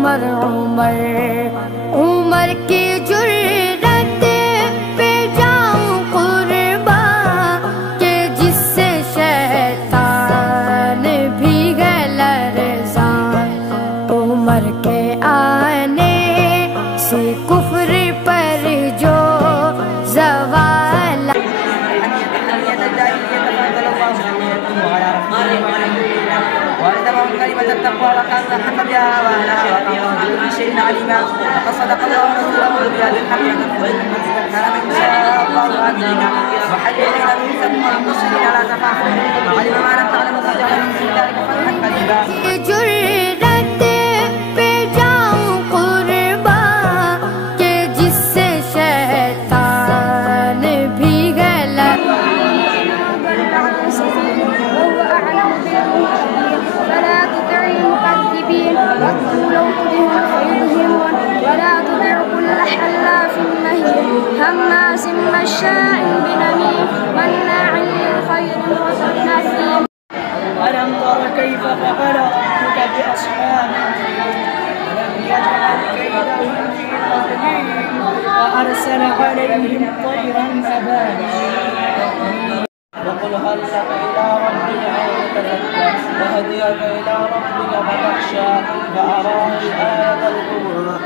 उमर उमर उमर की जुर्रत पे जाऊं कुर्बान के जिससे शैतान भी है लरज़ान। उमर के आने से कुफ्र पर जो ज़वाल كلمة التقوى وكان حق بها وأهلها وكان بكل شيء عليما. وقد صدق الله ورسوله بهذا الحق وإن استكثر من شاء الله آمنا وحللنا من ثم المسلمين لا تخافوا وعلم ما لم تعلموا فجعل من ذلك فتحا قريبا. هماز مشاء بنميم مناع للخير معتد أثيم. ألم تر كيف فعل ربك بأصحاب الفيل ألم يجعل كيدهم في تضليل وأرسل عليهم طيرا أبابيل وقل هل لك إلى ربك أن تزكى وهديك إلى ربك فتخشى فأراه الآية الكبرى.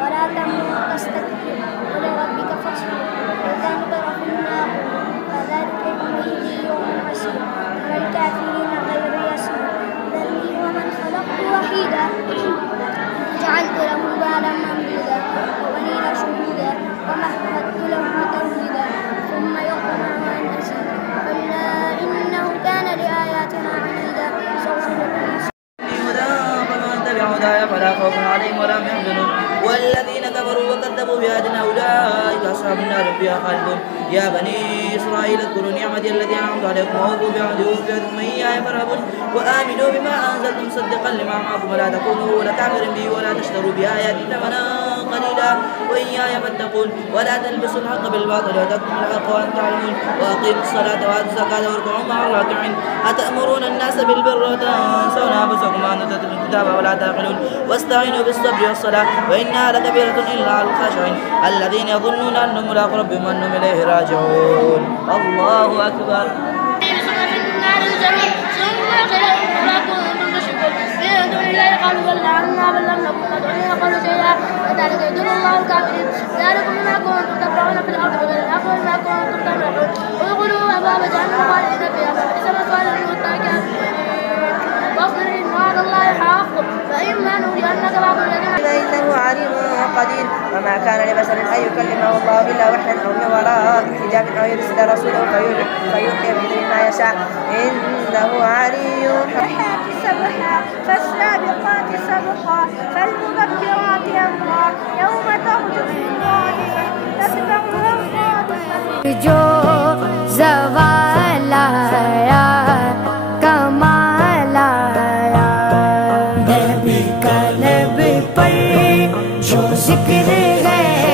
ولا تمنن تستكبر ولربك فاصبر وتنظر في النار فذلك يومئذ يوم عسير وللكافرين غير يسير. ذرني ومن خلقت وحيدا جعلت له مالا ممدودا وبنين شهودا ومهدت له تمهيدا ثم يطمع أن أزيد كلا إنه كان لآياتنا عنيدا. سوف نقيم فلا خوف عليهم ولا هم يحزنون. والذين كفروا وكذبوا بآياتنا أولئك أصحاب النار هم فيها خالدون. يا بني إسرائيل اذكروا نعمتي التي أنعمت عليكم وأوفوا بعهدي أوف بعهدكم إياي فارهبون وآمنوا بما أنزلت مصدقا لما معكم ولا تكونوا ولا تعمروا بي ولا تشتروا بآياتي ثمنا قليلا وإياي فاتقون. ولا تلبسوا الحق بالباطل وتكتموا الحق وأنتم تعلمون. وأقيموا الصلاة وآتوا الزكاة واركعوا مع الراكعين. أتأمرون الناس بالبر وتنسون أنفسكم وأنتم تتلون الكتاب ولا تعقلون. واستعينوا بالصبر والصلاة وإنها لكبيرة إلا على الخاشعين الذين يظنون أنهم ملاقو ربهم وأنهم إليه راجعون. الله أكبر. قالوا بل عنا بل لم نكن ندعو قالوا شيئا وذلك يدل الله الكافرين. ذلكم بما كنتم تفرحون في الأرض بغير الحق وبما كنتم تمرحون. ادخلوا أبواب جهنم خالدين فيها فبئس مثوى للمتقين. واصبر إن وعد الله حق فإما نرينك بعض الذين إنه عليم قدير. وما كان لبشر أن يكلمه الله إلا وحيا أو من وراء حجاب أو يرسل رسوله فيوحي بإذنه ما يشاء إنه علي حكيم. سبحا فالسابقات سبقا فالمدبرات أمرا يوم ترجف الرادفة تتبعها الرادفة. जो ज़वाल आया कमाल आया नबी का लब पर जो जिक्र है